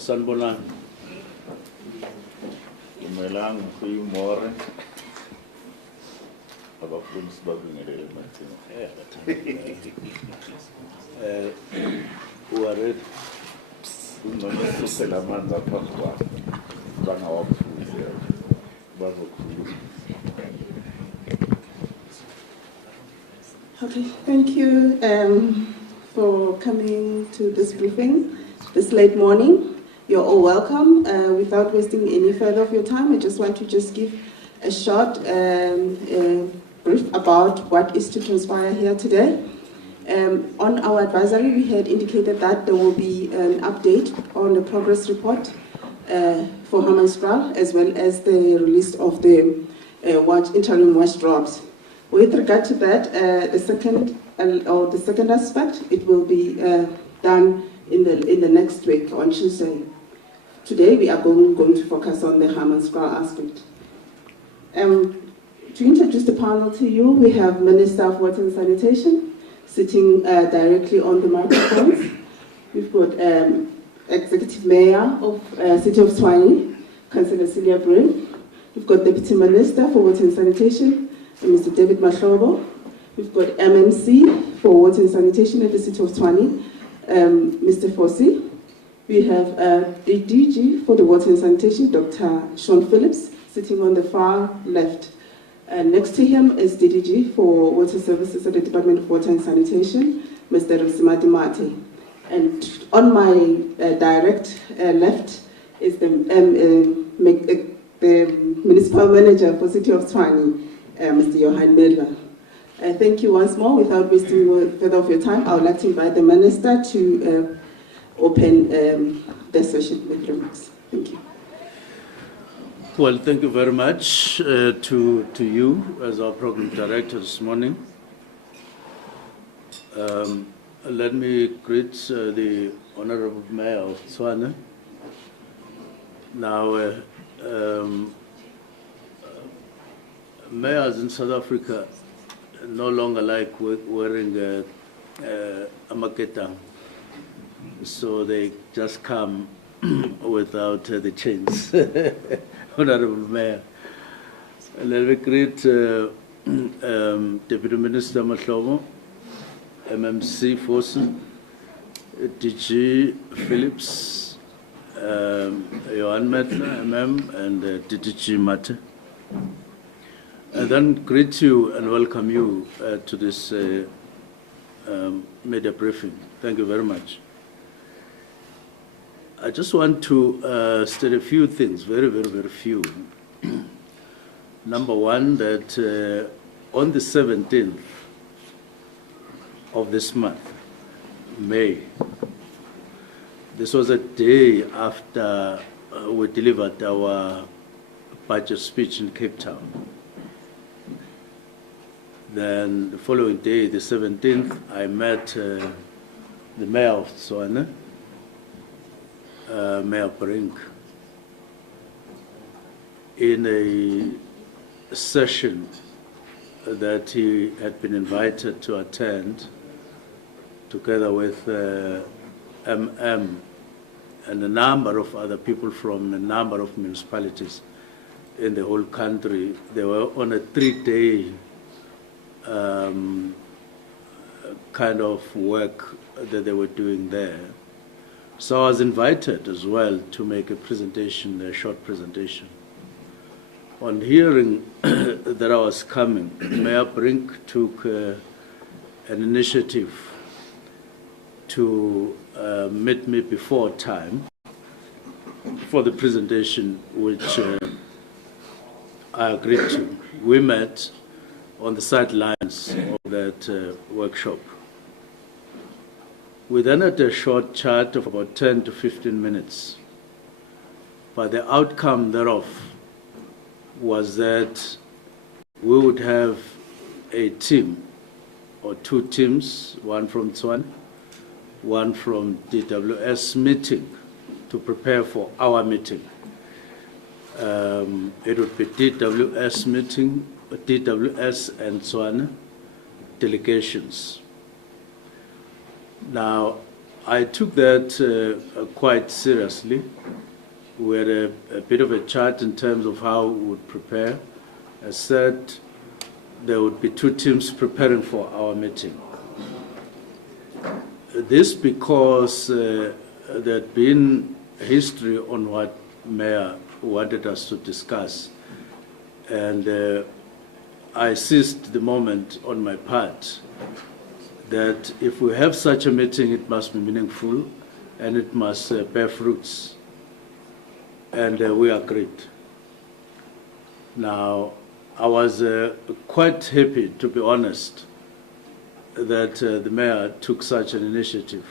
Sanbonan. Umelang kuyumore abafundi babingelele mathina Uare unosusela amanzi aphambi kwakho bangawaphuzi bazokhuluma. Okay, thank you for coming to this briefing this late morning. You're all welcome. Without wasting any further of your time, I just want to give a short brief about what is to transpire here today. On our advisory, we had indicated that there will be an update on the progress report for Hammanskraal, as well as the release of the interim watch drops. With regard to that, the second aspect, it will be done in the next week on Tuesday. Today we are going to focus on the Hammanskraal aspect. To introduce the panel to you, we have Minister of Water and Sanitation sitting directly on the microphones. We've got Executive Mayor of City of Tshwane, Councillor Celia Brin. We've got Deputy Minister for Water and Sanitation, Mr. David Mahlobo. We've got MMC for Water and Sanitation at the City of Tshwane, Mr. Fosi. We have the DG for the Water and Sanitation, Dr. Sean Phillips, sitting on the far left. Next to him is DDG for Water Services at the Department of Water and Sanitation, Mr. Rusimati Mate. And on my direct left is the Municipal Manager for City of Tshwane, Mr. Johan Miller. Thank you once more. Without wasting further of your time, I would like to invite the Minister to open the session with remarks. Thank you. Well, thank you very much to you as our program director this morning. Let me greet the Honorable Mayor of Tshwane. Now, mayors in South Africa no longer like wearing a maketang, so they just come without the chains. Honorable Mayor, let me greet Deputy Minister Mahlobo, MMC Fosi, DG Phillips, Johan Metler, MM, and DDG Mate. And then greet you and welcome you to this media briefing. Thank you very much. I just want to state a few things, very few. Number one, that on the 17th of this month, May, this was a day after we delivered our budget speech in Cape Town. Then the following day, the 17th, I met the Mayor of Tshwane, Mayor Brink, in a session that he had been invited to attend together with MM and a number of other people from a number of municipalities in the whole country. They were on a 3-day kind of work that they were doing there. So I was invited as well to make a presentation, a short presentation. On hearing that I was coming, Mayor Brink took an initiative to meet me before time for the presentation, which I agreed to. We met on the sidelines of that workshop. We then had a short chat of about 10 to 15 minutes. But the outcome thereof was that we would have a team or two teams, one from Tshwane, one from DWS meeting to prepare for our meeting. It would be DWS meeting, DWS and Tshwane delegations. Now, I took that quite seriously. We had a bit of a chart in terms of how we would prepare. I said there would be 2 teams preparing for our meeting. This because there had been history on what Mayor wanted us to discuss. And I seized the moment on my part that if we have such a meeting, it must be meaningful and it must bear fruits. And we agreed. Now, I was quite happy, to be honest, that the mayor took such an initiative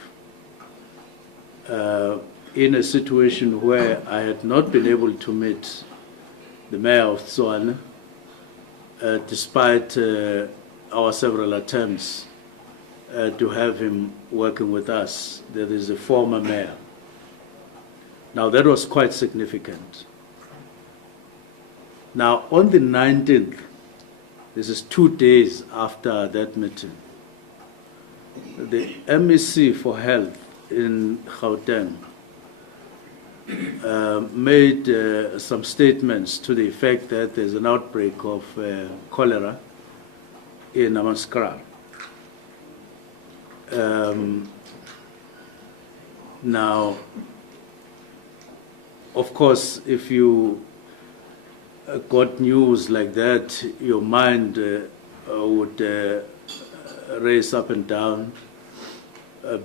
in a situation where I had not been able to meet the mayor of Tshwane, despite our several attempts to have him working with us. There is a former mayor. Now, that was quite significant. Now, on the 19th, this is 2 days after that meeting, the MEC for Health in Gauteng made some statements to the effect that there's an outbreak of cholera in Hammanskraal. Now, of course, if you got news like that, your mind would race up and down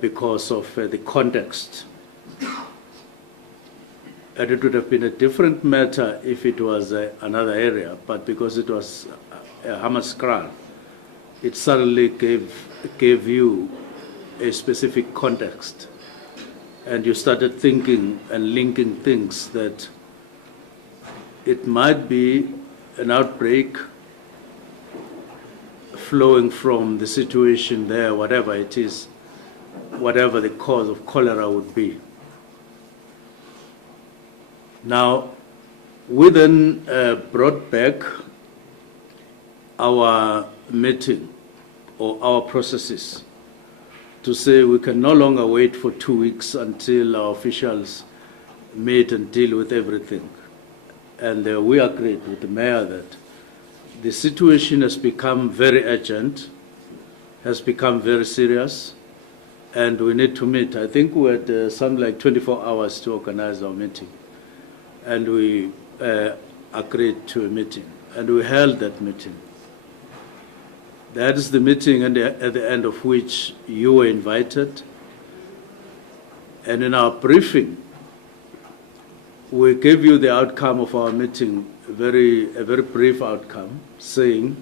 because of the context. And it would have been a different matter if it was another area, but because it was Hammanskraal, it suddenly gave you a specific context. And you started thinking and linking things that it might be an outbreak flowing from the situation there, whatever it is, whatever the cause of cholera would be. Now, we then brought back our meeting or our processes to say we can no longer wait for 2 weeks until our officials meet and deal with everything. And we agreed with the mayor that the situation has become very urgent, has become very serious, and we need to meet. I think we had something like 24 hours to organize our meeting. And we agreed to a meeting, and we held that meeting. That is the meeting at the end of which you were invited. And in our briefing, we gave you the outcome of our meeting, a very brief outcome, saying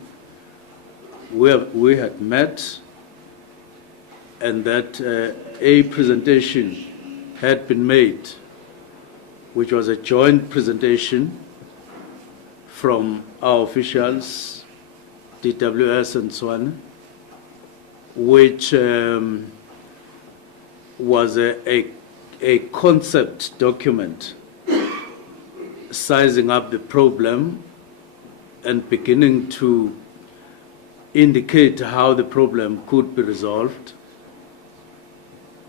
we had met and that a presentation had been made, which was a joint presentation from our officials, DWS and Tshwane, which was a concept document sizing up the problem and beginning to indicate how the problem could be resolved,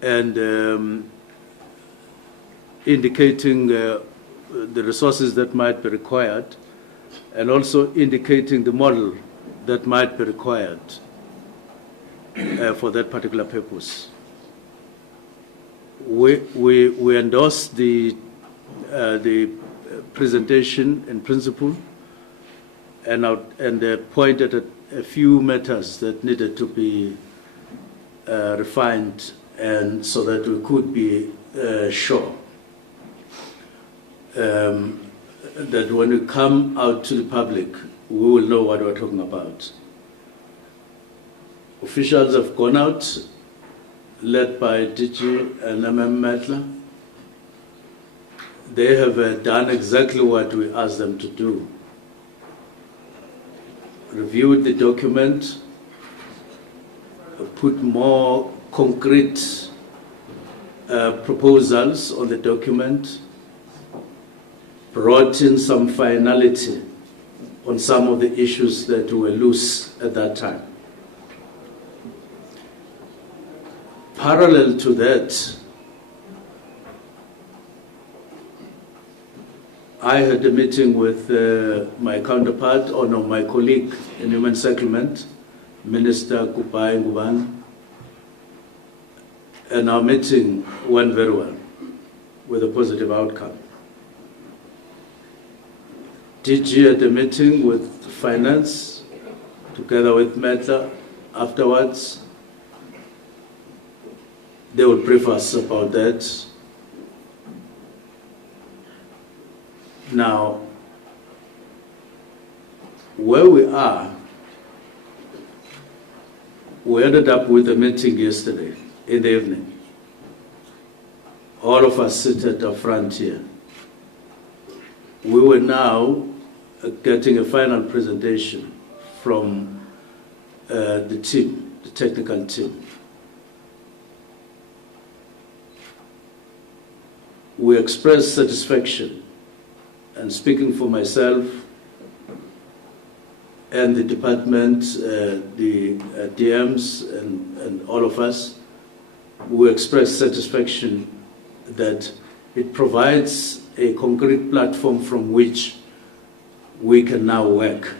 and indicating the resources that might be required, and also indicating the model that might be required for that particular purpose. We endorsed the presentation in principle and pointed at a few matters that needed to be refined, and so that we could be sure that when we come out to the public, we will know what we're talking about. Officials have gone out, led by DG and Matla. They have done exactly what we asked them to do. Reviewed the document, put more concrete proposals on the document, brought in some finality on some of the issues that were loose at that time. Parallel to that, I had a meeting with my counterpart, or no, my colleague in Human Settlement, Minister Kupai Nguban, and our meeting went very well with a positive outcome. DG had a meeting with Finance, together with Meta. Afterwards, they will brief us about that. Now, where we are, we ended up with a meeting yesterday in the evening. All of us sit at the front here. We were now getting a final presentation from the team, the technical team. We expressed satisfaction, and speaking for myself and the department, the DMs and all of us, we expressed satisfaction that it provides a concrete platform from which we can now work.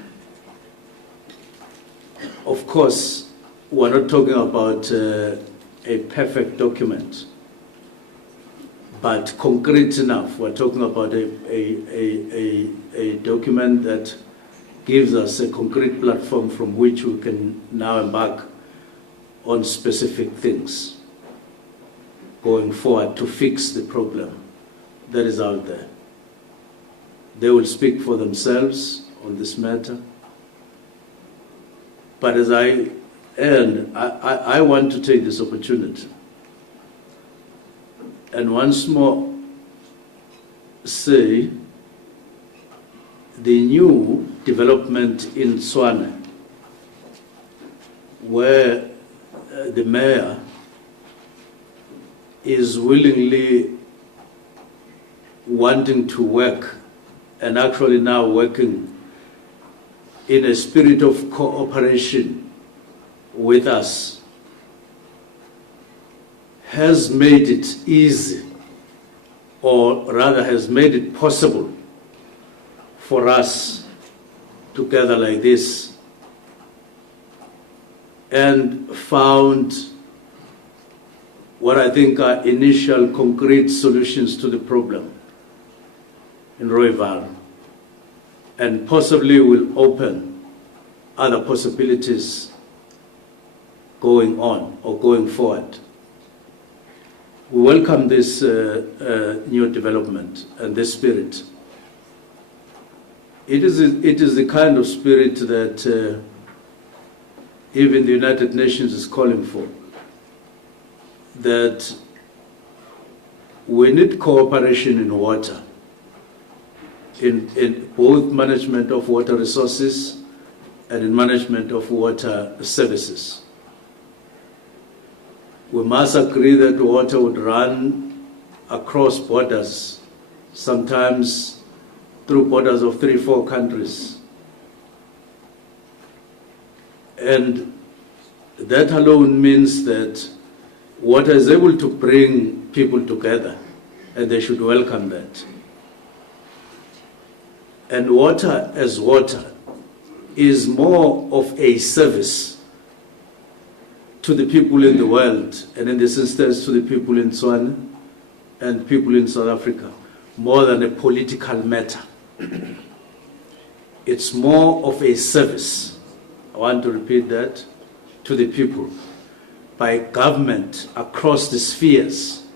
Of course, we're not talking about a perfect document, but concrete enough. We're talking about a document that gives us a concrete platform from which we can now embark on specific things going forward to fix the problem that is out there. They will speak for themselves on this matter. But as I end, I want to take this opportunity and once more say the new development in Tshwane, where the mayor is willingly wanting to work and actually now working in a spirit of cooperation with us, has made it easy, or rather has made it possible for us to gather like this and found what I think are initial concrete solutions to the problem in Rooiwal, and possibly will open other possibilities going on or going forward. We welcome this new development and this spirit. It is the kind of spirit that even the United Nations is calling for, that we need cooperation in water, in both management of water resources and in management of water services. We must agree that water would run across borders, sometimes through borders of 3-4 countries. And that alone means that water is able to bring people together, and they should welcome that. And water as water is more of a service to the people in the world, and in this instance to the people in Tshwane and people in South Africa, more than a political matter. It's more of a service, I want to repeat that, to the people by government across the spheres,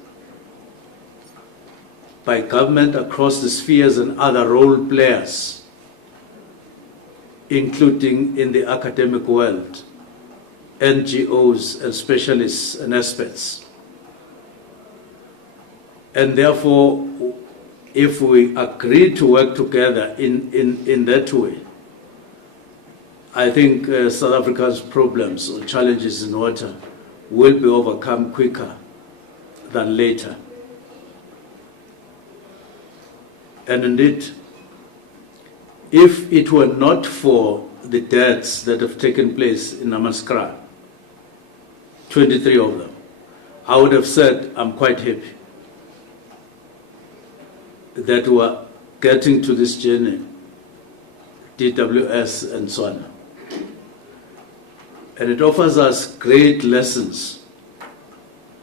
by government across the spheres and other role players, including in the academic world, NGOs and specialists and experts. And therefore, if we agree to work together in that way, I think South Africa's problems or challenges in water will be overcome quicker than later. And indeed, if it were not for the deaths that have taken place in Hammanskraal, 23 of them, I would have said I'm quite happy that we are getting to this journey, DWS and Tshwane. And it offers us great lessons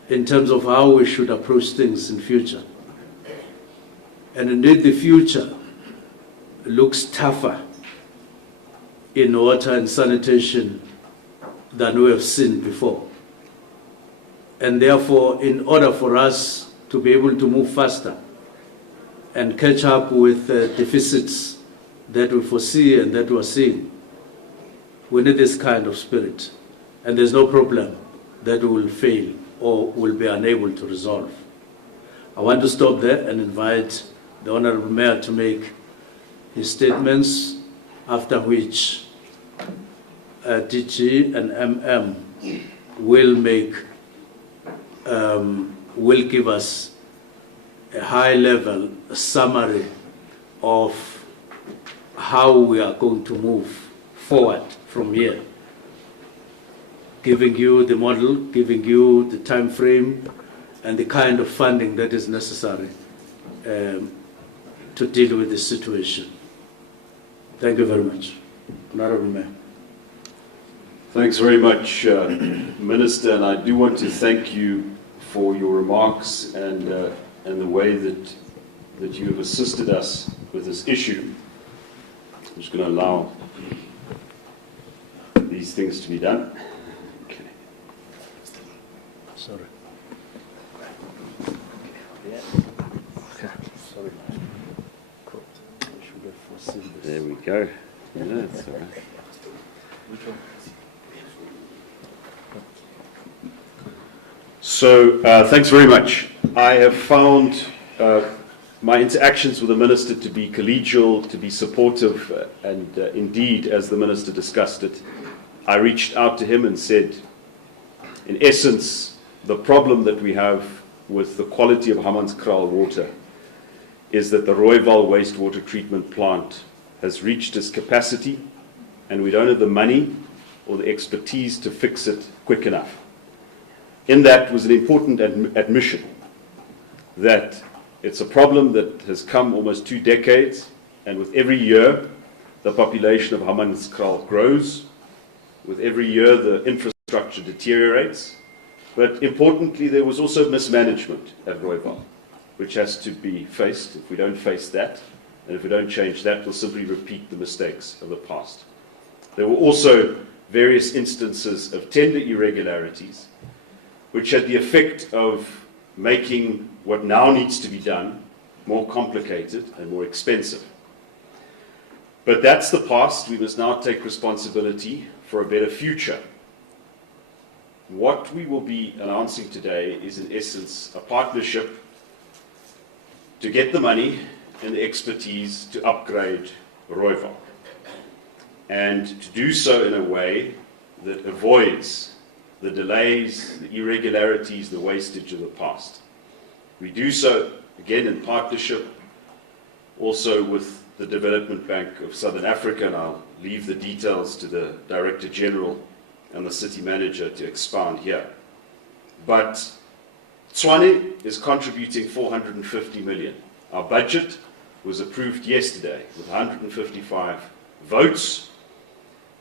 in terms of how we should approach things in future. And indeed the future looks tougher in water and sanitation than we have seen before. And therefore, in order for us to be able to move faster and catch up with deficits that we foresee and that we are seeing, we need this kind of spirit. And there's no problem that we will fail or will be unable to resolve. I want to stop there and invite the Honorable Mayor to make his statements, after which DG and MM will give us a high-level summary of how we are going to move forward from here, giving you the model, giving you the time frame, and the kind of funding that is necessary to deal with this situation. Thank you very much. Honorable Mayor. Thanks very much, Minister, and I do want to thank you for your remarks and the way that you have assisted us with this issue. I'm just going to allow these things to be done. Okay. Sorry. Sorry. Cool. I should have foreseen this. There we go. No, that's all right. So, thanks very much. I have found my interactions with the Minister to be collegial, to be supportive, and indeed, as the Minister discussed it, I reached out to him and said, in essence, the problem that we have with the quality of Hammanskraal water is that the Rooiwal wastewater treatment plant has reached its capacity, and we don't have the money or the expertise to fix it quick enough. In that was an important admission that it's a problem that has come almost 2 decades, and with every year the population of Hammanskraal grows, with every year the infrastructure deteriorates, but importantly there was also mismanagement at Rooiwal, which has to be faced. If we don't face that, and if we don't change that, we'll simply repeat the mistakes of the past. There were also various instances of tender irregularities, which had the effect of making what now needs to be done more complicated and more expensive. But that's the past. We must now take responsibility for a better future. What we will be announcing today is, in essence, a partnership to get the money and the expertise to upgrade Rooiwal, and to do so in a way that avoids the delays, the irregularities, the wastage of the past. We do so, again, in partnership also with the Development Bank of Southern Africa, and I'll leave the details to the Director General and the City Manager to expound here. But Tshwane is contributing 450 million. Our budget was approved yesterday with 155 votes.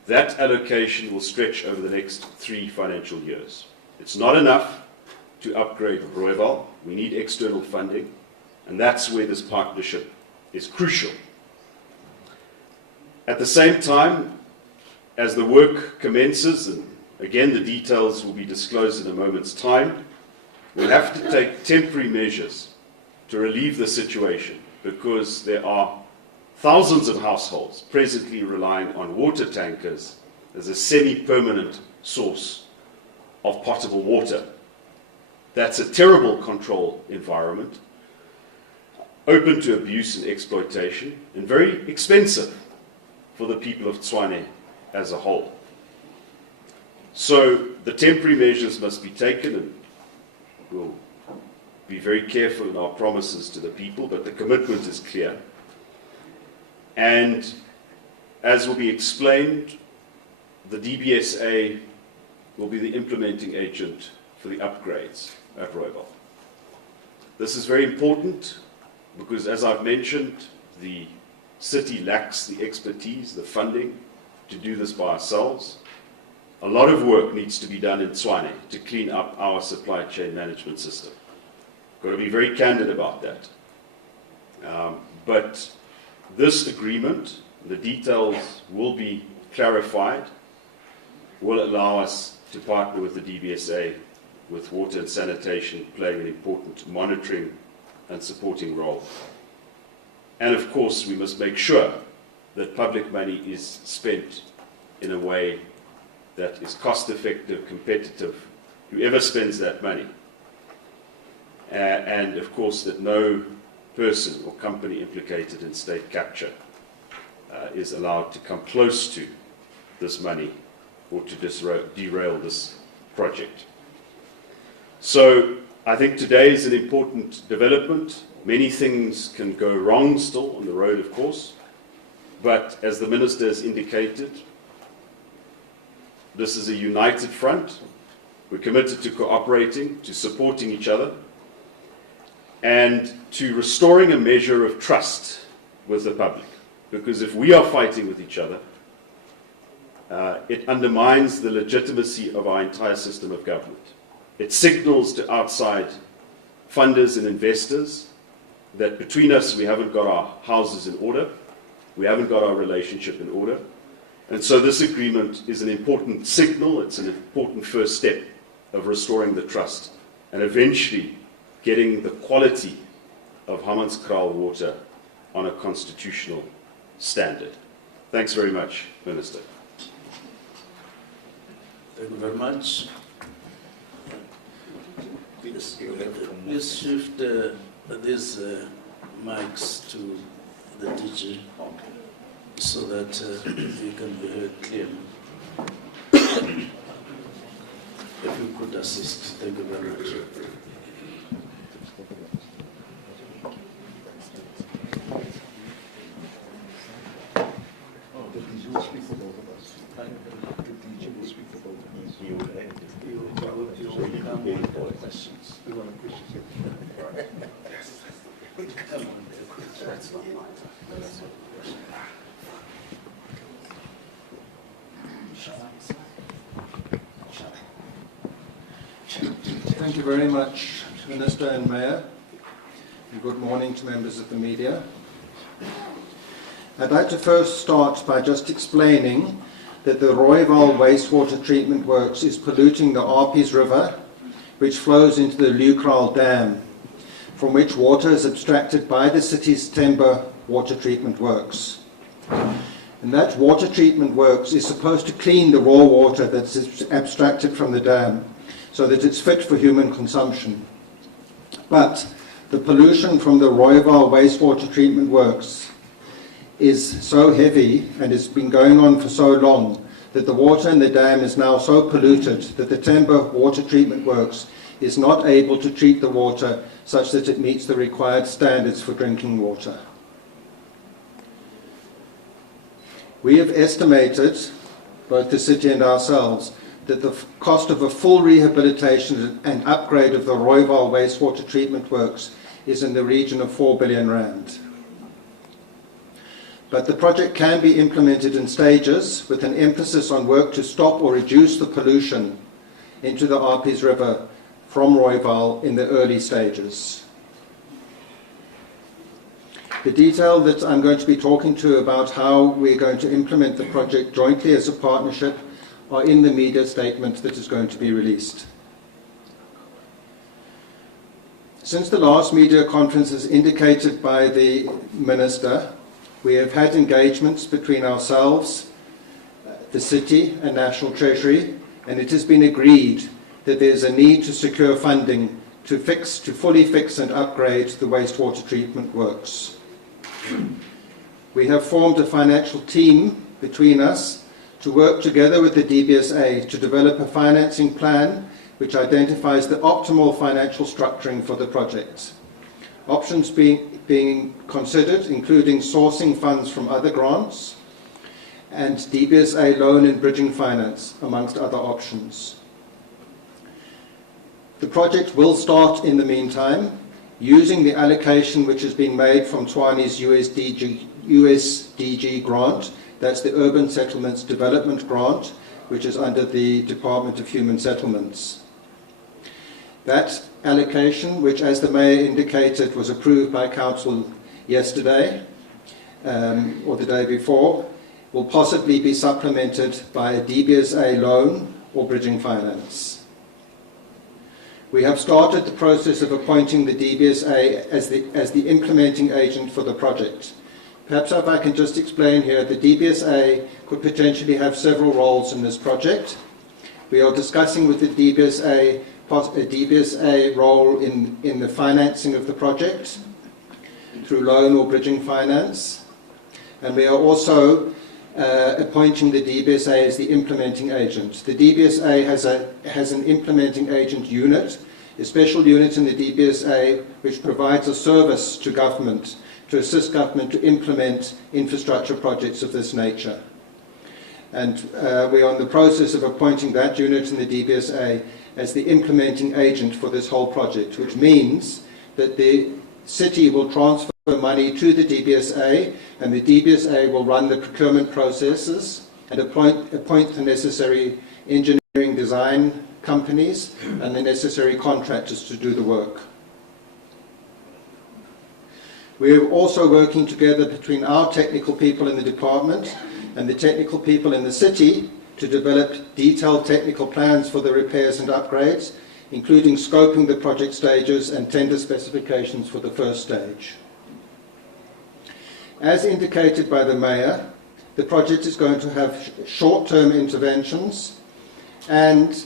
That allocation will stretch over the next 3 financial years. It's not enough to upgrade Rooiwal. We need external funding, and that's where this partnership is crucial. At the same time, as the work commences, and again the details will be disclosed in a moment's time, we'll have to take temporary measures to relieve the situation, because there are thousands of households presently relying on water tankers as a semi-permanent source of potable water. That's a terrible control environment, open to abuse and exploitation, and very expensive for the people of Tshwane as a whole. So the temporary measures must be taken, and we'll be very careful in our promises to the people, but the commitment is clear. And as will be explained, the DBSA will be the implementing agent for the upgrades at Rooiwal. This is very important because, as I've mentioned, the city lacks the expertise, the funding to do this by ourselves. A lot of work needs to be done in Tshwane to clean up our supply chain management system. Got to be very candid about that. But this agreement, the details will be clarified, will allow us to partner with the DBSA, with water and sanitation playing an important monitoring and supporting role. And of course, we must make sure that public money is spent in a way that is cost-effective, competitive, whoever spends that money. And of course, that no person or company implicated in state capture is allowed to come close to this money or to derail this project. So I think today is an important development. Many things can go wrong still on the road, of course, but as the Minister has indicated, this is a united front. We're committed to cooperating, to supporting each other, and to restoring a measure of trust with the public. Because if we are fighting with each other, it undermines the legitimacy of our entire system of government. It signals to outside funders and investors that between us we haven't got our houses in order, we haven't got our relationship in order. And so this agreement is an important signal, it's an important first step of restoring the trust and eventually getting the quality of Hammanskraal water on a constitutional standard. Thanks very much, Minister. Thank you very much. Please shift these mics to the DG so that you can be heard clearly. If you could assist, thank you very much. Thank you very much, Minister and Mayor, and good morning to members of the media. I'd like to first start by just explaining that the Rooiwal wastewater treatment works is polluting the Arpies River, which flows into the Lucraal Dam, from which water is abstracted by the city's Temba water treatment works. And that water treatment works is supposed to clean the raw water that's abstracted from the dam so that it's fit for human consumption. But the pollution from the Rooiwal wastewater treatment works is so heavy and it's been going on for so long that the water in the dam is now so polluted that the Temba water treatment works is not able to treat the water such that it meets the required standards for drinking water. We have estimated, both the city and ourselves, that the cost of a full rehabilitation and upgrade of the Rooiwal wastewater treatment works is in the region of 4 billion rand. But the project can be implemented in stages with an emphasis on work to stop or reduce the pollution into the Arpies River from Rooiwal in the early stages. The detail that I'm going to be talking to about how we're going to implement the project jointly as a partnership are in the media statement that is going to be released. Since the last media conference, as indicated by the Minister, we have had engagements between ourselves, the City and National Treasury, and it has been agreed that there is a need to secure funding to fully fix and upgrade the wastewater treatment works. We have formed a financial team between us to work together with the DBSA to develop a financing plan which identifies the optimal financial structuring for the project. Options being considered including sourcing funds from other grants and DBSA loan and bridging finance, amongst other options. The project will start in the meantime using the allocation which has been made from Tshwane's USDG grant, that's the Urban Settlements Development Grant, which is under the Department of Human Settlements. That allocation, which as the Mayor indicated was approved by Council yesterday, or the day before, will possibly be supplemented by a DBSA loan or bridging finance. We have started the process of appointing the DBSA as the implementing agent for the project. Perhaps if I can just explain here, the DBSA could potentially have several roles in this project. We are discussing with the DBSA a DBSA role in the financing of the project through loan or bridging finance. And we are also appointing the DBSA as the implementing agent. The DBSA has an implementing agent unit, a special unit in the DBSA which provides a service to government to assist government to implement infrastructure projects of this nature. And we are in the process of appointing that unit in the DBSA as the implementing agent for this whole project, which means that the city will transfer money to the DBSA, and the DBSA will run the procurement processes and appoint the necessary engineering design companies and the necessary contractors to do the work. We are also working together between our technical people in the department and the technical people in the city to develop detailed technical plans for the repairs and upgrades, including scoping the project stages and tender specifications for the first stage. As indicated by the Mayor, the project is going to have short-term interventions and,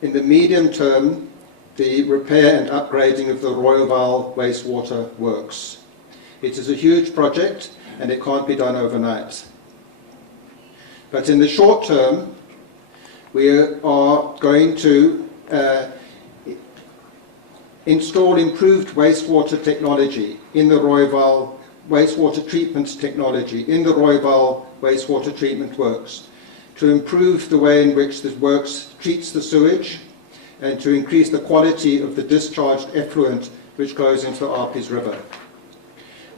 in the medium term, the repair and upgrading of the Rooiwal wastewater works. It is a huge project and it can't be done overnight. But in the short term, we are going to install improved wastewater technology in the Rooiwal wastewater treatment technology in the Rooiwal wastewater treatment works to improve the way in which the works treats the sewage and to increase the quality of the discharged effluent which goes into the Arpies River.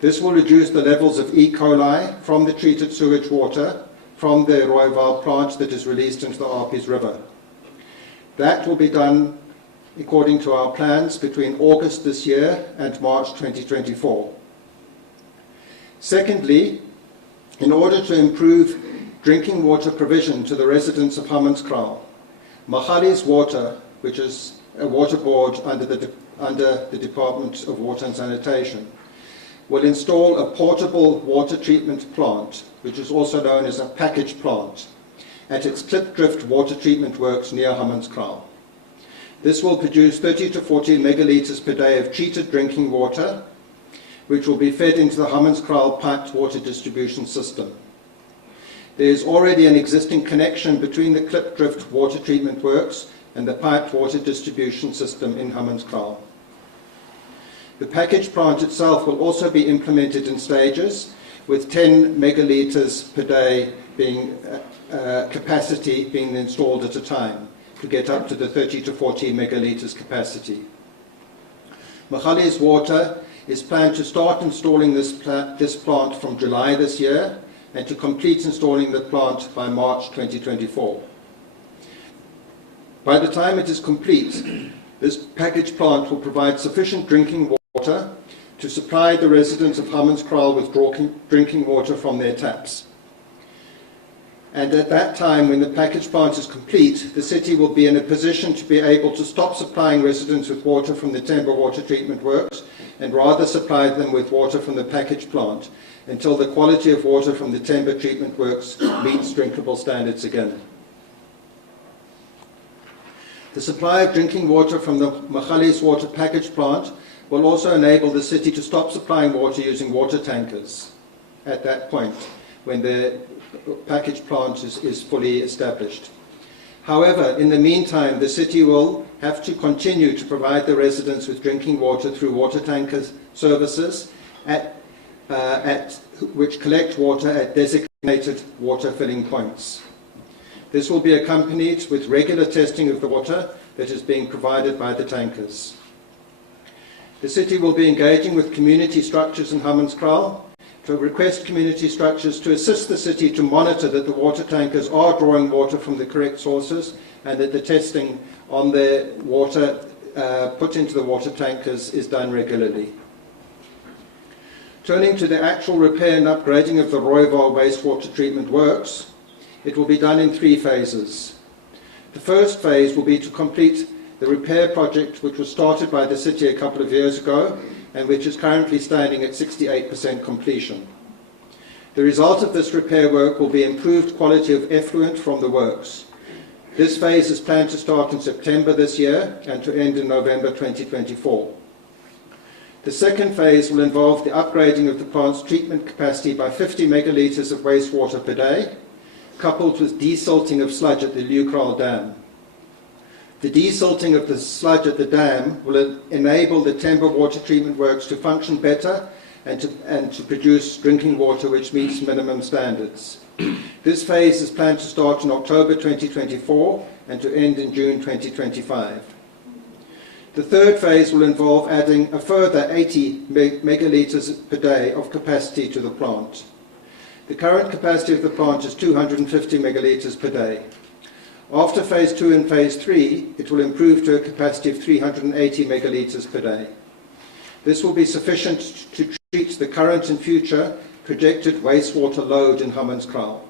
This will reduce the levels of E. coli from the treated sewage water from the Rooiwal plant that is released into the Arpies River. That will be done according to our plans between August this year and March 2024. Secondly, in order to improve drinking water provision to the residents of Hammanskraal, Mahali's Water, which is a water board under the Department of Water and Sanitation, will install a portable water treatment plant, which is also known as a package plant, at its Klipdrift water treatment works near Hammanskraal. This will produce 30 to 40 megalitres per day of treated drinking water, which will be fed into the Hammanskraal piped water distribution system. There is already an existing connection between the Klipdrift water treatment works and the piped water distribution system in Hammanskraal. The package plant itself will also be implemented in stages, with 10 megalitres per day being capacity being installed at a time to get up to the 30 to 40 megalitres capacity. Mahali's Water is planned to start installing this plant from July this year and to complete installing the plant by March 2024. By the time it is complete, this package plant will provide sufficient drinking water to supply the residents of Hammanskraal with drinking water from their taps. And at that time, when the package plant is complete, the city will be in a position to be able to stop supplying residents with water from the Temba water treatment works and rather supply them with water from the package plant until the quality of water from the Temba treatment works meets drinkable standards again. The supply of drinking water from the Mahali's Water package plant will also enable the city to stop supplying water using water tankers at that point when the package plant is fully established. However, in the meantime, the city will have to continue to provide the residents with drinking water through water tanker services which collect water at designated water filling points. This will be accompanied with regular testing of the water that is being provided by the tankers. The City will be engaging with community structures in Hammanskraal to request community structures to assist the City to monitor that the water tankers are drawing water from the correct sources and that the testing on the water put into the water tankers is done regularly. Turning to the actual repair and upgrading of the Rooiwal wastewater treatment works, it will be done in 3 phases. The first phase will be to complete the repair project which was started by the City a couple of years ago and which is currently standing at 68% completion. The result of this repair work will be improved quality of effluent from the works. This phase is planned to start in September this year and to end in November 2024. The second phase will involve the upgrading of the plant's treatment capacity by 50 megalitres of wastewater per day, coupled with desalting of sludge at the Lucraal Dam. The desalting of the sludge at the dam will enable the Temba water treatment works to function better and to produce drinking water which meets minimum standards. This phase is planned to start in October 2024 and to end in June 2025. The third phase will involve adding a further 80 megalitres per day of capacity to the plant. The current capacity of the plant is 250 megalitres per day. After phase 2 and phase 3, it will improve to a capacity of 380 megalitres per day. This will be sufficient to treat the current and future projected wastewater load in Hammanskraal.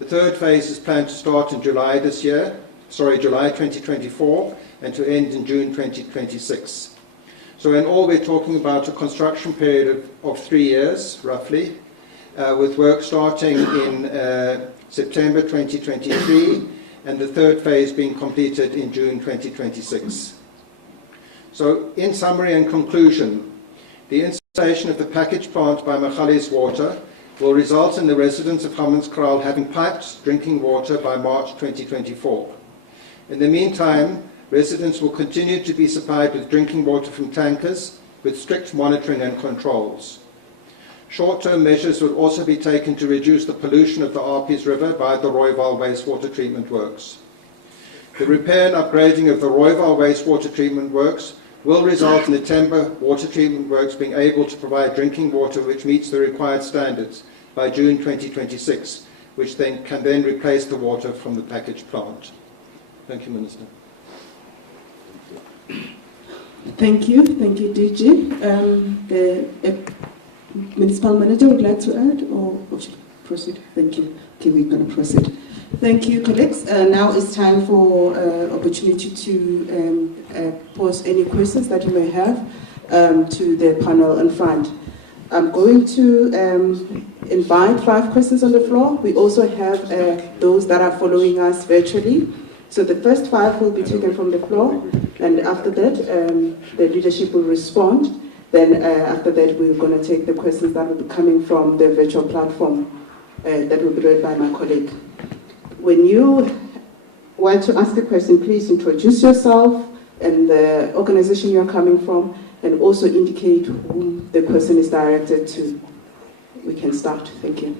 The third phase is planned to start in July 2024 and to end in June 2026. So in all we're talking about a construction period of 3 years, roughly, with work starting in September 2023 and the third phase being completed in June 2026. So in summary and conclusion, the installation of the package plant by Mahlobo's Water will result in the residents of Hammanskraal having piped drinking water by March 2024. In the meantime, residents will continue to be supplied with drinking water from tankers with strict monitoring and controls. Short-term measures will also be taken to reduce the pollution of the Arpies River by the Rooiwal wastewater treatment works. The repair and upgrading of the Rooiwal wastewater treatment works will result in the Temba water treatment works being able to provide drinking water which meets the required standards by June 2026, which then can replace the water from the packaged plant. Thank you, Minister. Thank you, DG. The Municipal Manager would like to add or should proceed? Thank you. Okay, we're going to proceed. Thank you, colleagues. Now it's time for opportunity to pose any questions that you may have to the panel in front. I'm going to invite 5 questions on the floor. We also have those that are following us virtually. So the first 5 will be taken from the floor, and after that, the leadership will respond. Then after that, we're going to take the questions that will be coming from the virtual platform that will be read by my colleague. When you want to ask a question, please introduce yourself and the organization you're coming from, and also indicate whom the question is directed to. We can start. Thank you.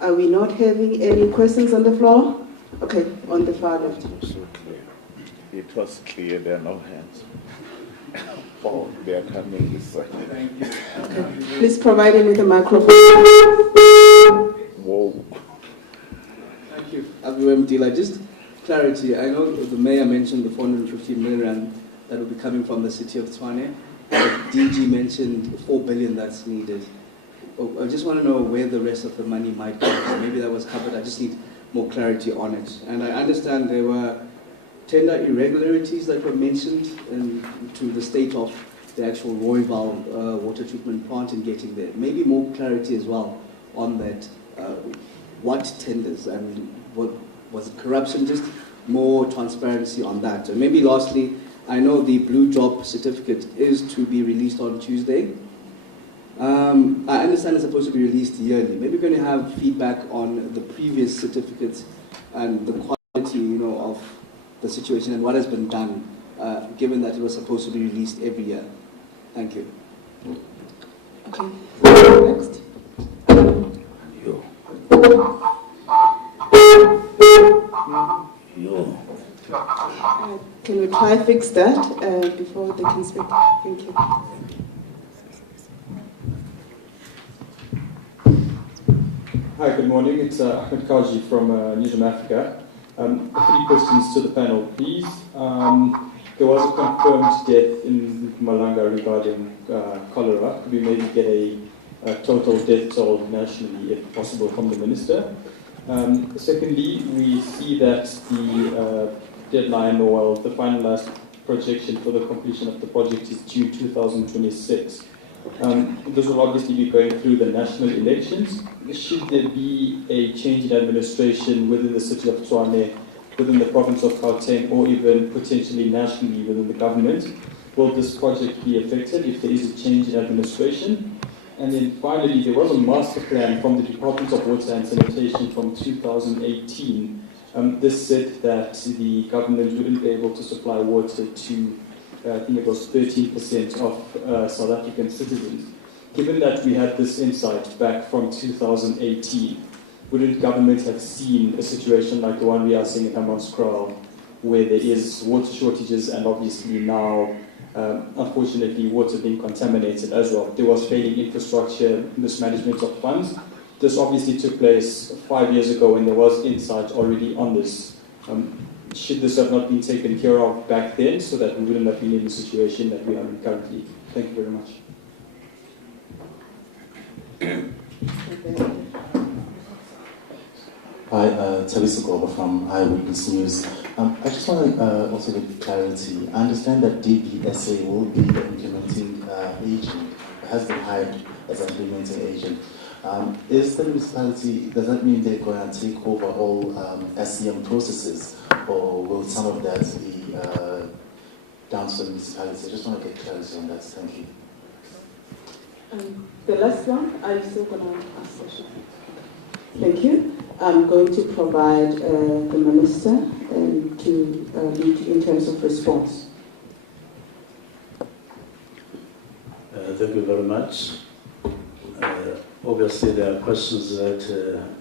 Are we not having any questions on the floor? Okay, on the far left. So clear. It was clear, there are no hands. Oh, they are coming this way. Thank you. Okay. Please provide him with a microphone. Whoa. Thank you. Abdullah, just clarity. I know the mayor mentioned the 450 million rand that will be coming from the City of Tshwane. DG mentioned 4 billion that's needed. I just want to know where the rest of the money might come from. Maybe that was covered. I just need more clarity on it. And I understand there were tender irregularities that were mentioned to the state of the actual Rooiwal water treatment plant and getting there. Maybe more clarity as well on that. What tenders and what was it corruption? Just more transparency on that. And maybe lastly, I know the blue job certificate is to be released on Tuesday. I understand it's supposed to be released yearly. Maybe we're going to have feedback on the previous certificates and the quality, of the situation and what has been done, given that it was supposed to be released every year. Thank you. Okay. Next. before. Can we try fix that before they can speak? Thank you. Hi, good morning. It's Hammanskraal from Newsroom Africa. 3 questions to the panel, please. There was a confirmed death in Mpumalanga regarding cholera. Could we maybe get a total death toll nationally, if possible, from the minister? Secondly, we see that the deadline, or the finalized projection for the completion of the project is June 2026. This will obviously be going through the national elections. Should there be a change in administration within the City of Tshwane, within the province of Gauteng, or even potentially nationally within the government, will this project be affected if there is a change in administration? And then finally, there was a master plan from the Department of Water and Sanitation from 2018. This said that the government wouldn't be able to supply water to, I think it was 13% of South African citizens. Given that we had this insight back from 2018, wouldn't government have seen a situation like the one we are seeing in Hammanskraal, where there is water shortages and obviously now, unfortunately, water being contaminated as well? There was failing infrastructure, mismanagement of funds. This obviously took place 5 years ago when there was insight already on this. Should this have not been taken care of back then so that we wouldn't have been in the situation that we are in currently? Thank you very much. Hi, Tabiso Goba from Eyewitness News. I just want to also get clarity. I understand that DBSA will be the implementing agent, has been hired as an implementing agent. Is the municipality, does that mean they're going to take over all SCM processes, or will some of that be down to the municipality? I just want to get clarity on that. Thank you. The last one, are you still going to ask question? Thank you. I'm going to provide the minister to lead in terms of response. Thank you very much. Obviously, there are questions that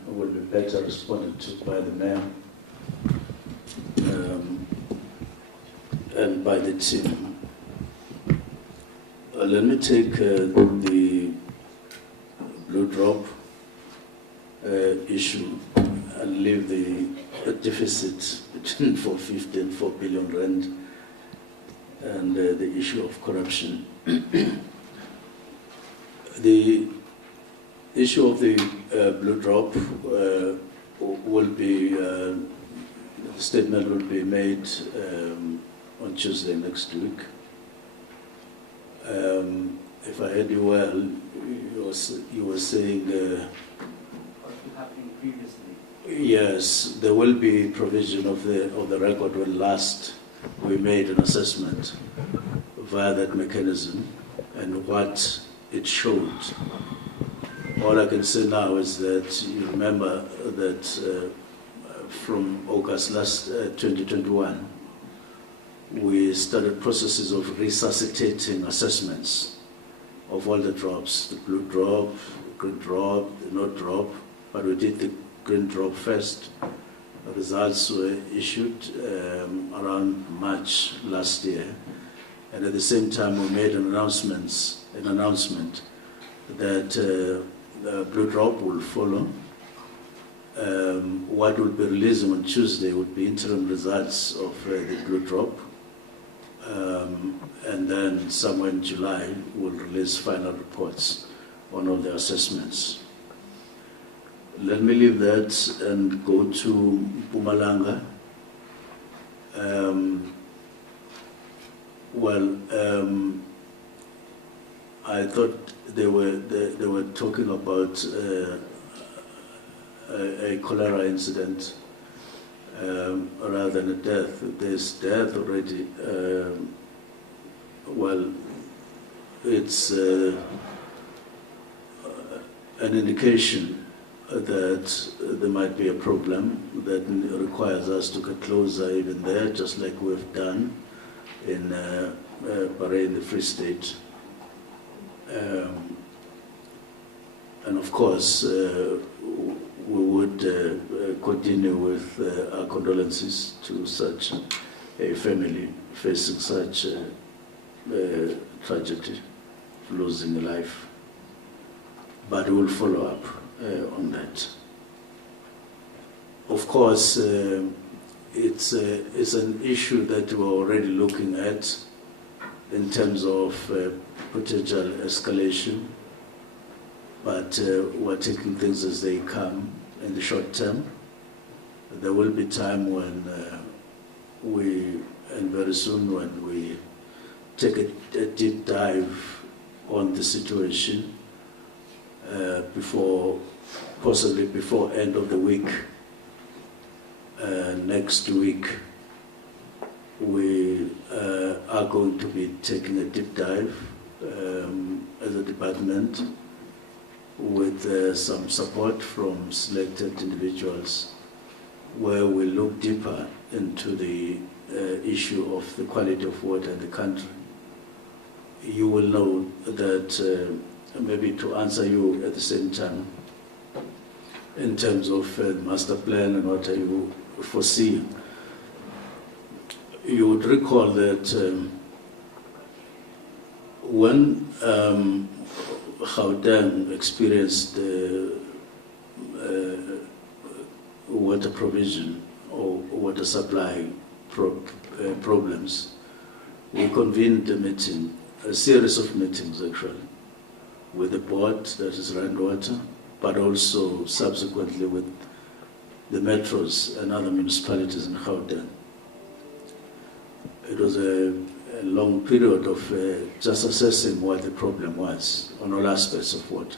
will be better responded to by the mayor and by the team. Let me take the blue drop issue and leave the deficit between 450 and 4 billion rand and the issue of corruption. The issue of the blue drop will be, the statement will be made on Tuesday next week. If I heard you well, you were saying yes, there will be provision of the record when last we made an assessment via that mechanism and what it showed. All I can say now is that you remember that from August 2021, we started processes of resuscitating assessments of all the drops, the blue drop, green drop, the no drop, but we did the green drop first. The results were issued around March last year, and at the same time we made an announcement that the blue drop will follow. What will be releasing on Tuesday would be interim results of the blue drop, and then somewhere in July we'll release final reports on all the assessments. Let me leave that and go to Mpumalanga. I thought they were talking about a cholera incident rather than a death. There's death already. It's an indication that there might be a problem that requires us to get closer even there, just like we've done in Bahrain, the Free State. And of course, we would continue with our condolences to such a family facing such tragedy, losing a life. But we will follow up on that. Of course, it's an issue that we're already looking at in terms of potential escalation, but we're taking things as they come in the short term. There will be time when and very soon when we take a deep dive on the situation possibly before end of the week. Next week, we are going to be taking a deep dive as a department with some support from selected individuals, where we look deeper into the issue of the quality of water in the country. You will know that, maybe to answer you at the same time, in terms of the master plan and what you foresee, you would recall that when Gauteng experienced water provision or water supply problems, we convened a meeting, a series of meetings actually, with the board that is Rand Water, but also subsequently with the metros and other municipalities in Gauteng. It was a long period of just assessing what the problem was on all aspects of water,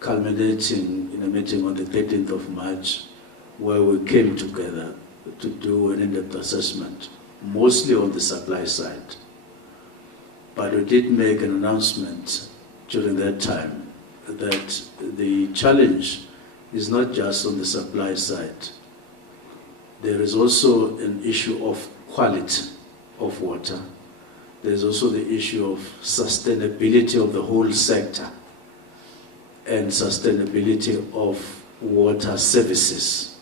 culminating in a meeting on the 13th of March, where we came together to do an in-depth assessment, mostly on the supply side. But we did make an announcement during that time that the challenge is not just on the supply side. There is also an issue of quality of water. There's also the issue of sustainability of the whole sector and sustainability of water services.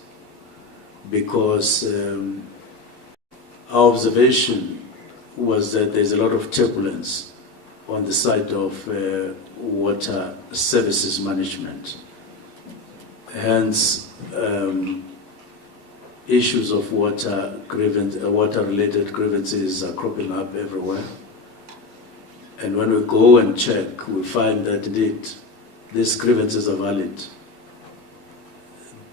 Because our observation was that there's a lot of turbulence on the side of water services management. Hence, issues of water-related grievances are cropping up everywhere. And when we go and check, we find that indeed these grievances are valid.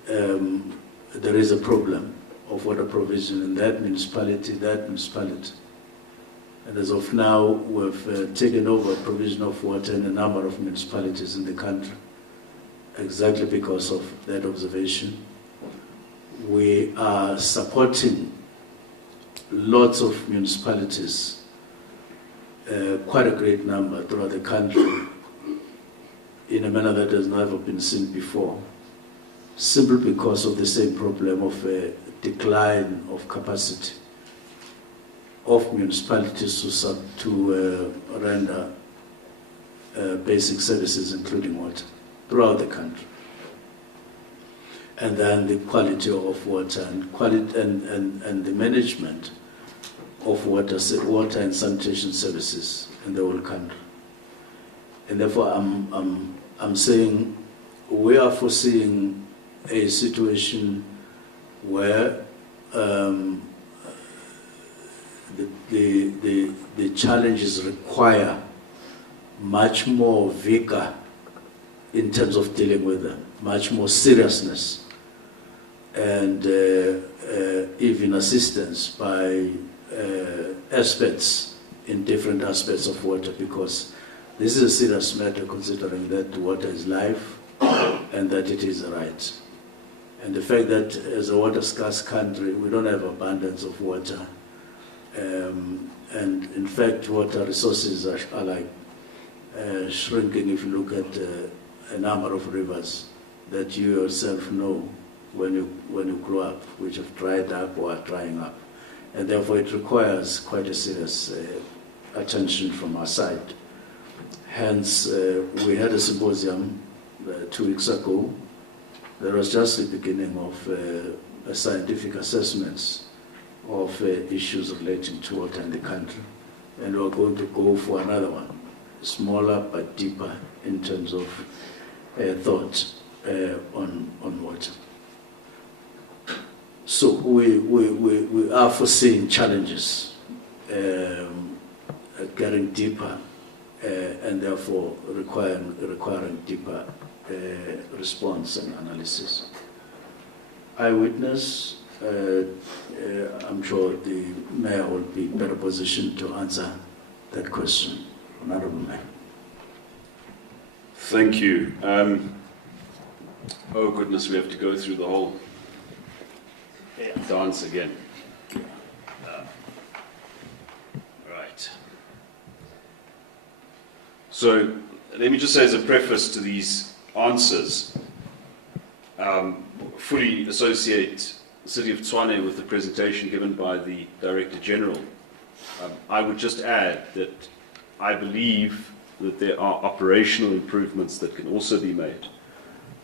There is a problem of water provision in that municipality. And as of now, we've taken over provision of water in a number of municipalities in the country, exactly because of that observation. We are supporting lots of municipalities, quite a great number throughout the country, in a manner that has never been seen before, simply because of the same problem of a decline of capacity of municipalities to render basic services, including water, throughout the country. And then the quality of water and the management of water and sanitation services in the whole country. And therefore, I'm saying we are foreseeing a situation where the challenges require much more vigor in terms of dealing with them, much more seriousness, and even assistance by experts in different aspects of water, because this is a serious matter, considering that water is life and that it is a right. And the fact that as a water-scarce country, we don't have abundance of water. And in fact, water resources are like shrinking if you look at a number of rivers that you yourself know when you grow up, which have dried up or are drying up. And therefore it requires quite a serious attention from our side. Hence, we had a symposium 2 weeks ago There was just the beginning of scientific assessments of issues relating to water in the country, and we're going to go for another one, smaller but deeper in terms of thought on water. So we are foreseeing challenges, getting deeper, and therefore requiring deeper response and analysis. Eyewitness, I'm sure the Mayor will be better positioned to answer that question. Honorable Mayor. Thank you. Oh goodness, we have to go through the whole dance again. Right. So let me just say as a preface to these answers, fully associate the City of Tshwane with the presentation given by the Director General. I would just add that I believe that there are operational improvements that can also be made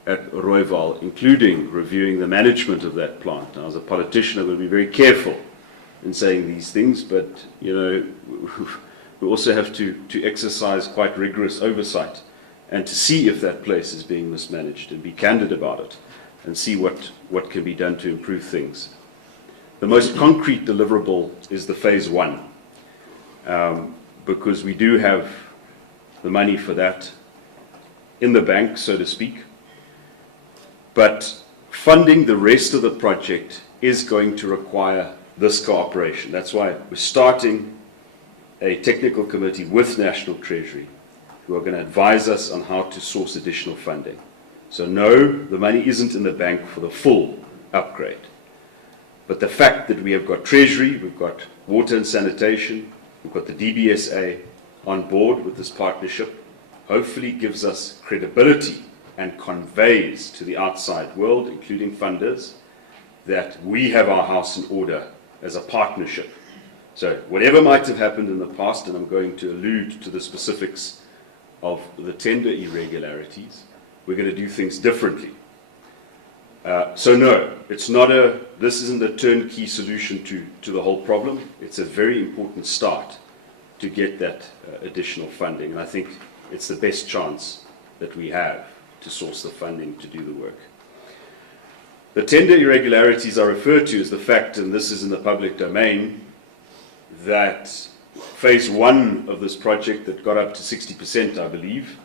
at Rooiwal, including reviewing the management of that plant. Now, as a politician, I will be very careful in saying these things, but you know, we also have to exercise quite rigorous oversight and to see if that place is being mismanaged and be candid about it and see what can be done to improve things. The most concrete deliverable is the phase 1, because we do have the money for that in the bank, so to speak. But funding the rest of the project is going to require this cooperation. That's why we're starting a technical committee with National Treasury who are going to advise us on how to source additional funding. So no, the money isn't in the bank for the full upgrade. But the fact that we have got Treasury, we've got Water and Sanitation, we've got the DBSA on board with this partnership, hopefully gives us credibility and conveys to the outside world, including funders, that we have our house in order as a partnership. So whatever might have happened in the past, and I'm going to allude to the specifics of the tender irregularities, we're going to do things differently. So no, it's not this isn't a turnkey solution to the whole problem. It's a very important start to get that additional funding. And I think it's the best chance that we have to source the funding to do the work. The tender irregularities I refer to is the fact, and this is in the public domain, that phase 1 of this project that got up to 60%, I believe,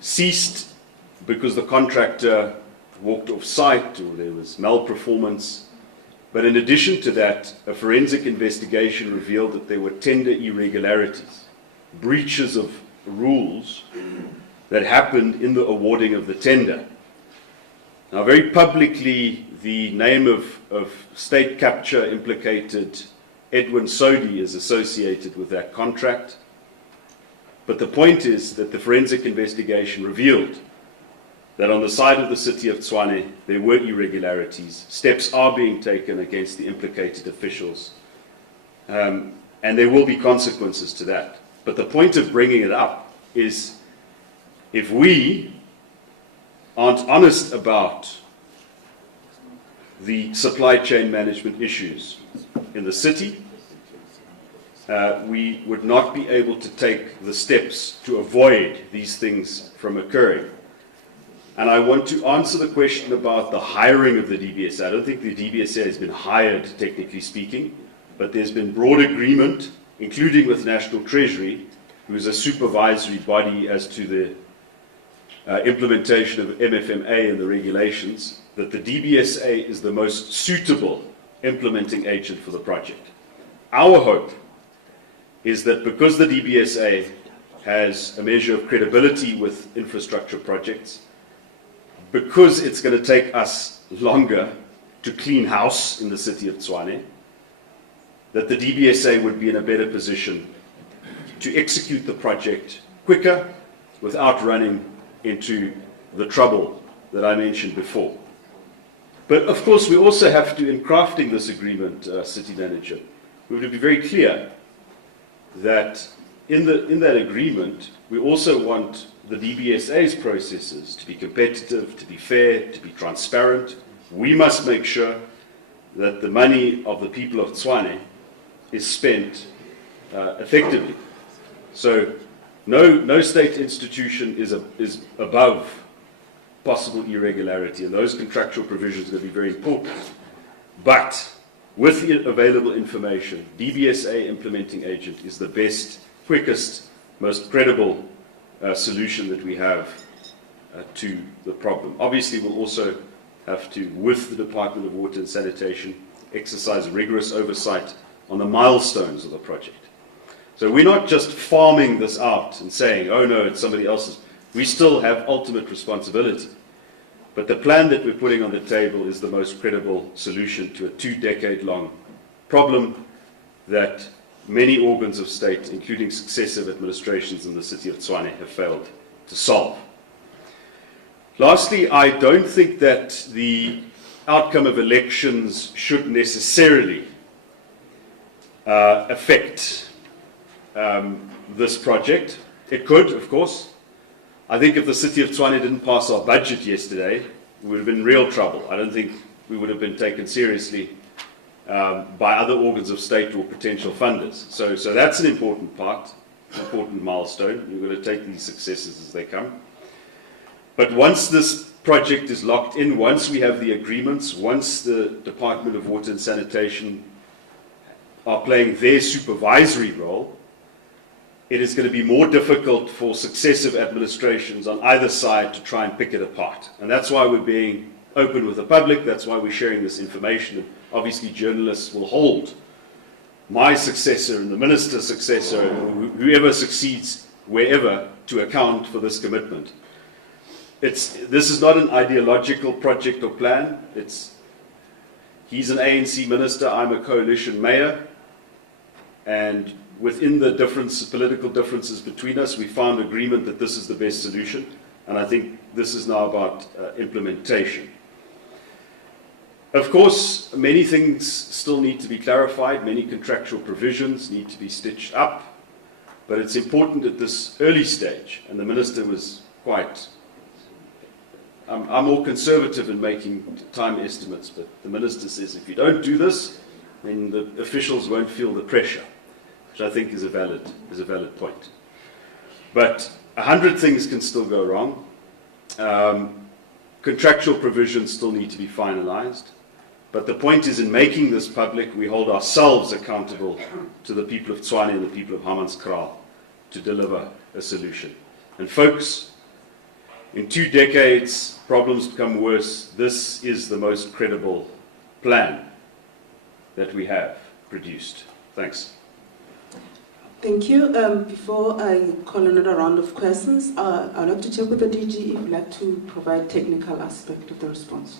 ceased because the contractor walked off site or there was malperformance. But in addition to that, a forensic investigation revealed that there were tender irregularities, breaches of rules that happened in the awarding of the tender. Now, very publicly, the name of state capture implicated Edwin Sodi is associated with that contract. But the point is that the forensic investigation revealed that on the side of the City of Tshwane, there were irregularities. Steps are being taken against the implicated officials. And there will be consequences to that. But the point of bringing it up is if we aren't honest about the supply chain management issues in the city, we would not be able to take the steps to avoid these things from occurring. And I want to answer the question about the hiring of the DBSA. I don't think the DBSA has been hired, technically speaking, but there's been broad agreement, including with National Treasury, who is a supervisory body as to the implementation of MFMA and the regulations, that the DBSA is the most suitable implementing agent for the project. Our hope is that because the DBSA has a measure of credibility with infrastructure projects, because it's going to take us longer to clean house in the City of Tshwane, that the DBSA would be in a better position to execute the project quicker without running into the trouble that I mentioned before. But of course, we also have to, in crafting this agreement, City Manager, we have to be very clear that in that agreement, we also want the DBSA's processes to be competitive, to be fair, to be transparent. We must make sure that the money of the people of Tshwane is spent effectively. So no state institution is above possible irregularity, and those contractual provisions are going to be very important. But with the available information, DBSA implementing agent is the best, quickest, most credible solution that we have to the problem. Obviously, we'll also have to, with the Department of Water and Sanitation, exercise rigorous oversight on the milestones of the project. So we're not just farming this out and saying, oh no, it's somebody else's. We still have ultimate responsibility. But the plan that we're putting on the table is the most credible solution to a 2-decade-long problem that many organs of state, including successive administrations in the City of Tshwane, have failed to solve. Lastly, I don't think that the outcome of elections should necessarily affect this project. It could, of course. I think if the City of Tshwane didn't pass our budget yesterday, we would have been in real trouble. I don't think we would have been taken seriously by other organs of state or potential funders. So that's an important part, important milestone. You've got to take these successes as they come. But once this project is locked in, once we have the agreements, once the Department of Water and Sanitation are playing their supervisory role, it is going to be more difficult for successive administrations on either side to try and pick it apart. And that's why we're being open with the public, that's why we're sharing this information. And obviously journalists will hold my successor and the minister's successor, whoever succeeds wherever, to account for this commitment. This is not an ideological project or plan. He's an ANC minister, I'm a coalition mayor, and within the political differences between us, we found agreement that this is the best solution, and I think this is now about implementation. Of course, many things still need to be clarified, many contractual provisions need to be stitched up, but it's important at this early stage, and the minister was quite... I'm more conservative in making time estimates, but the minister says if you don't do this, then the officials won't feel the pressure, which I think is a valid point. But 100 things can still go wrong. Contractual provisions still need to be finalized. But the point is, in making this public, we hold ourselves accountable to the people of Tshwane and the people of Hammanskraal to deliver a solution. And folks, in 2 decades, problems become worse. This is the most credible plan that we have produced. Thanks. Thank you. Before I call another round of questions, I'd like to check with the DG if you'd like to provide technical aspect of the response.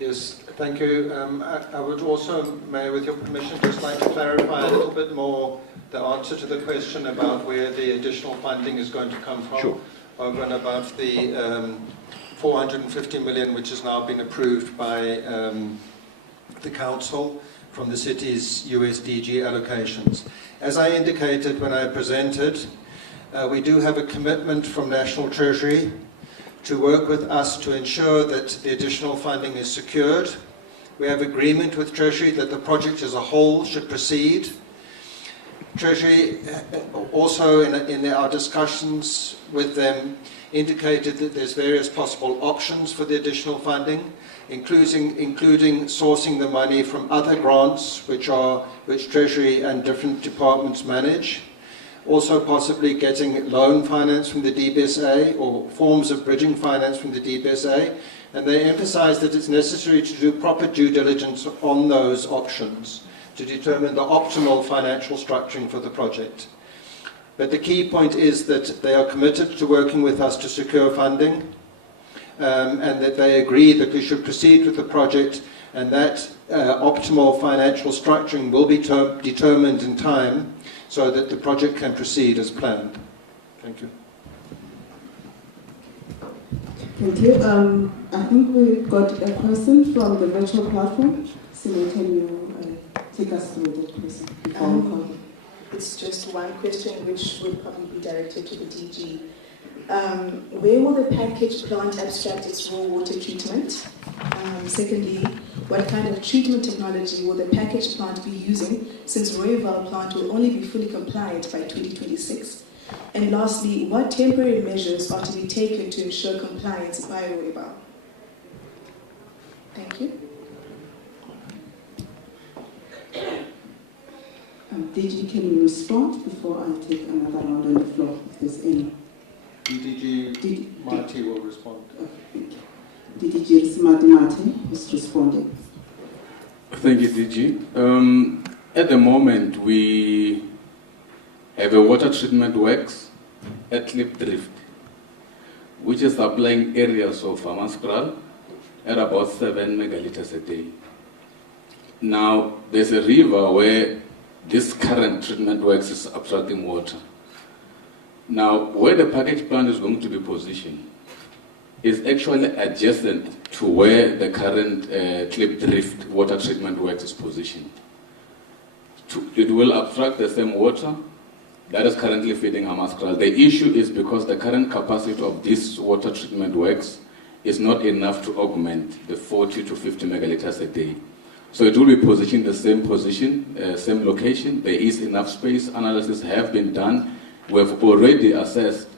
Yes, thank you. I would also, Mayor, with your permission, just like to clarify a little bit more the answer to the question about where the additional funding is going to come from. Sure. Over and above the 450 million, which has now been approved by the Council from the city's USDG allocations. As I indicated when I presented, we do have a commitment from National Treasury to work with us to ensure that the additional funding is secured. We have agreement with Treasury that the project as a whole should proceed. Treasury also in our discussions with them indicated that there's various possible options for the additional funding, including sourcing the money from other grants which Treasury and different departments manage. Also possibly getting loan finance from the DBSA or forms of bridging finance from the DBSA, and they emphasize that it's necessary to do proper due diligence on those options to determine the optimal financial structuring for the project. But the key point is that they are committed to working with us to secure funding, and that they agree that we should proceed with the project, and that optimal financial structuring will be determined in time so that the project can proceed as planned. Thank you. Thank you. I think we got a question from the virtual platform. Simi, can you take us through that question before we call you. It's just one question which would probably be directed to the DG. Where will the package plant abstract its raw water treatment? Secondly, what kind of treatment technology will the package plant be using, since Rooiwal plant will only be fully compliant by 2026? And lastly, what temporary measures are to be taken to ensure compliance by Rooiwal? Thank you. DG, can you respond before I take another round on the floor, if there's any? DG Marty will respond. DG Marty is responding. Thank you, DG. At the moment, we have a water treatment works at Klipdrift, which is supplying areas of Hammanskraal at about 7 megaliters a day. Now, there's a river where this current treatment works is abstracting water. Now, where the package plant is going to be positioned is actually adjacent to where the current Klipdrift water treatment works is positioned. It will abstract the same water that is currently feeding Hammanskraal. The issue is because the current capacity of this water treatment works is not enough to augment the 40 to 50 megaliters a day. So it will be positioned in the same position, same location. There is enough space. Analysis have been done. We have already assessed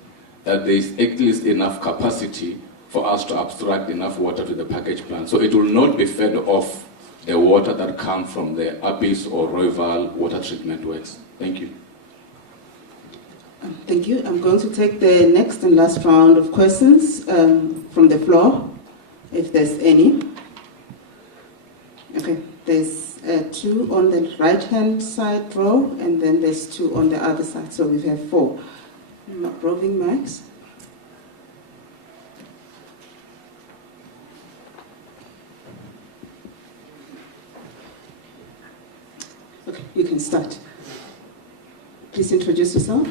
that there is at least enough capacity for us to abstract enough water to the package plant. So it will not be fed off the water that comes from the Abyss or Rooiwal water treatment works. Thank you. Thank you. I'm going to take the next and last round of questions from the floor, if there's any. Okay, there's two on the right-hand side row, and then there's two on the other side. So we have four. Roving mics. Okay, you can start. Please introduce yourself.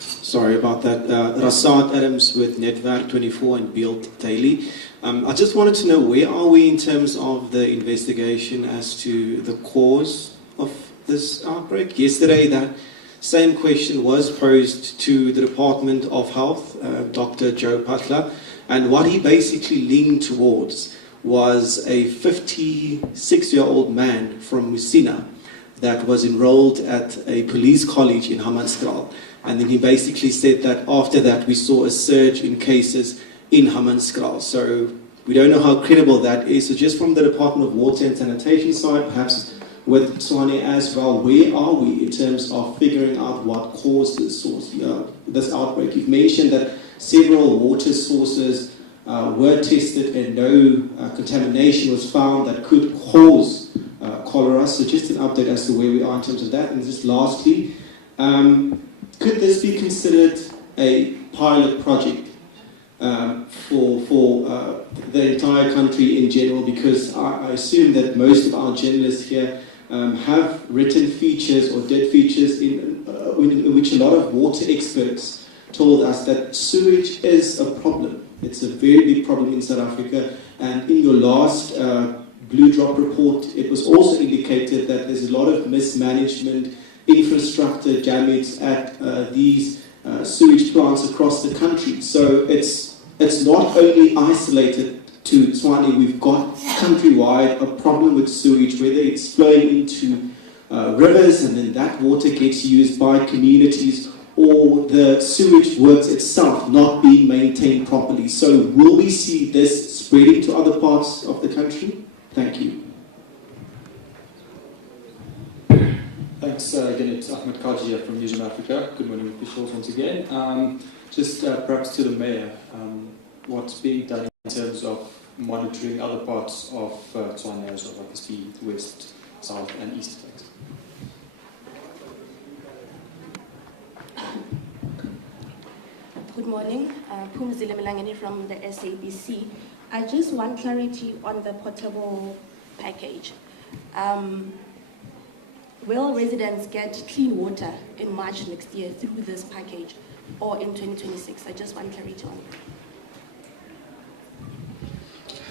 Sorry about that. Rasad Adams with Netwerk 24 and Beeld Daily. I just wanted to know, where are we in terms of the investigation as to the cause of this outbreak? Yesterday, that same question was posed to the Department of Health, Dr. Joe Patla, and what he basically leaned towards was a 56-year-old man from Musina that was enrolled at a police college in Hammanskraal. And then he basically said that after that we saw a surge in cases in Hammanskraal. So we don't know how credible that is. So just from the Department of Water and Sanitation side, perhaps with Tshwane as well, where are we in terms of figuring out what caused this outbreak? You've mentioned that several water sources were tested and no contamination was found that could cause cholera. So just an update as to where we are in terms of that. And just lastly, could this be considered a pilot project for the entire country in general? Because I assume that most of our journalists here have written features or did features in which a lot of water experts told us that sewage is a problem. It's a very big problem in South Africa. And in your last Blue Drop report, it was also indicated that there's a lot of mismanagement, infrastructure damage at these sewage plants across the country. So it's not only isolated to Tshwane. We've got countrywide a problem with sewage, whether it's flowing into rivers and then that water gets used by communities, or the sewage works itself not being maintained properly. So will we see this spreading to other parts of the country? Thank you. Thanks again, it's Hammanskraal here from News of Africa. Good morning, officials, once again. Just perhaps to the Mayor, what's being done in terms of monitoring other parts of Tshwane as well, like the west, south, and east? Thanks. Good morning, Phumzile Melangeni from the SABC. I just want clarity on the portable package. Will residents get clean water in March next year through this package, or in 2026? I just want clarity on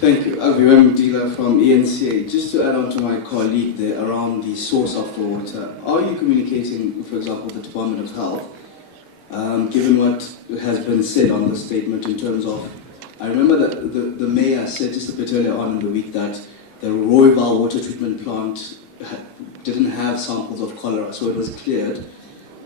Thank you. Aviwem Dila from ENCA. Just to add on to my colleague there around the source of the water, are you communicating, for example, the Department of Health, given what has been said on the statement in terms of, I remember that the mayor said just a bit earlier on in the week that the Rooiwal water treatment plant didn't have samples of cholera, so it was cleared.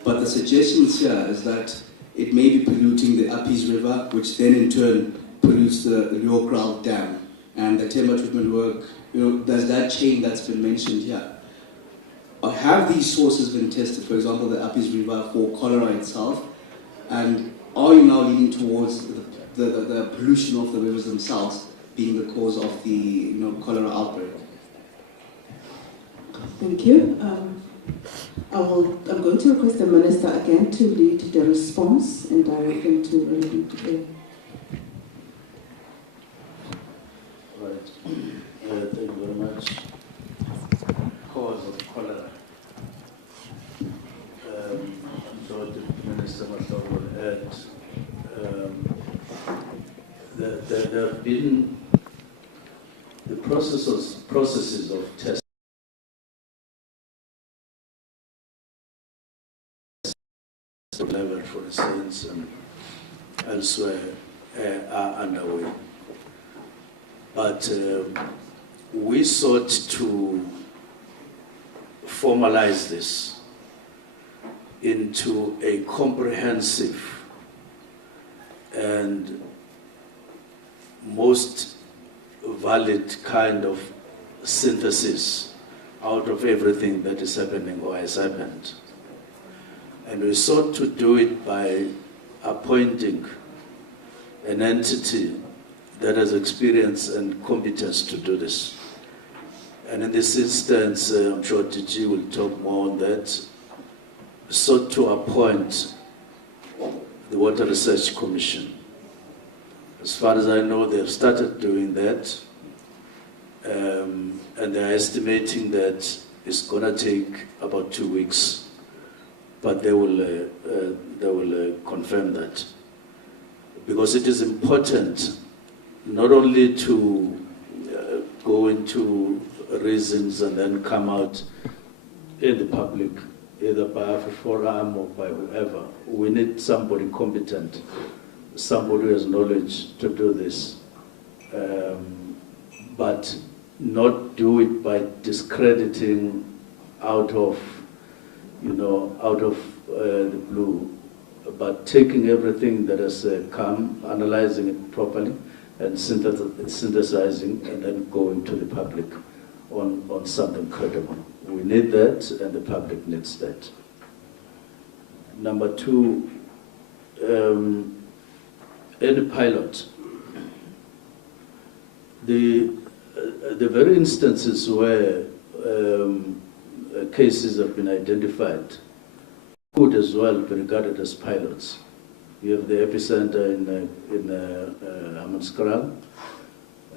But the suggestions here is that it may be polluting the Appies River, which then in turn pollutes the Leeuwkraal Dam. And the timber treatment work, there's that chain that's been mentioned here. Have these sources been tested, for example, the Appies River for cholera itself? And are you now leaning towards the pollution of the rivers themselves being the cause of the cholera outbreak? Thank you. I'm going to request the Minister again to lead the response and direct him to relevant today. Right. Thank you very much. Cause of cholera. I'm sure the Minister Mahlobo will add. There have been the processes of testing. Level, for instance, and elsewhere are underway. But we sought to formalize this into a comprehensive and most valid kind of synthesis out of everything that is happening or has happened. And we sought to do it by appointing an entity that has experience and competence to do this. And in this instance, I'm sure DG will talk more on that, sought to appoint the Water Research Commission. As far as I know, they've started doing that, and they're estimating that it's going to take about 2 weeks. But they will confirm that, because it is important not only to go into reasons and then come out in the public, either by a forum or by whoever. We need somebody competent, somebody who has knowledge to do this, but not do it by discrediting out of the blue, but taking everything that has come, analyzing it properly, and synthesizing, and then going to the public on something credible. We need that, and the public needs that. Number two, any pilot, the very instances where cases have been identified could as well be regarded as pilots. You have the epicenter in Hammanskraal,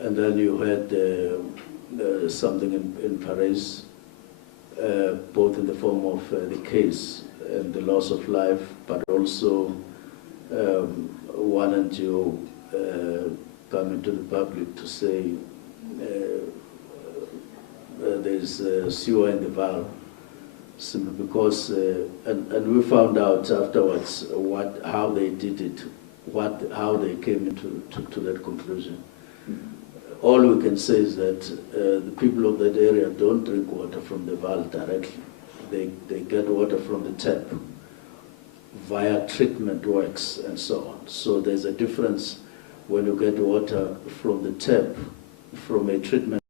and then you had something in Paris, both in the form of the case and the loss of life, but also one NGO coming to the public to say there's sewer in the valve, simply because, and we found out afterwards how they did it, how they came to that conclusion. All we can say is that the people of that area don't drink water from the valve directly. They get water from the tap via treatment works and so on. So there's a difference when you get water from the tap from a treatment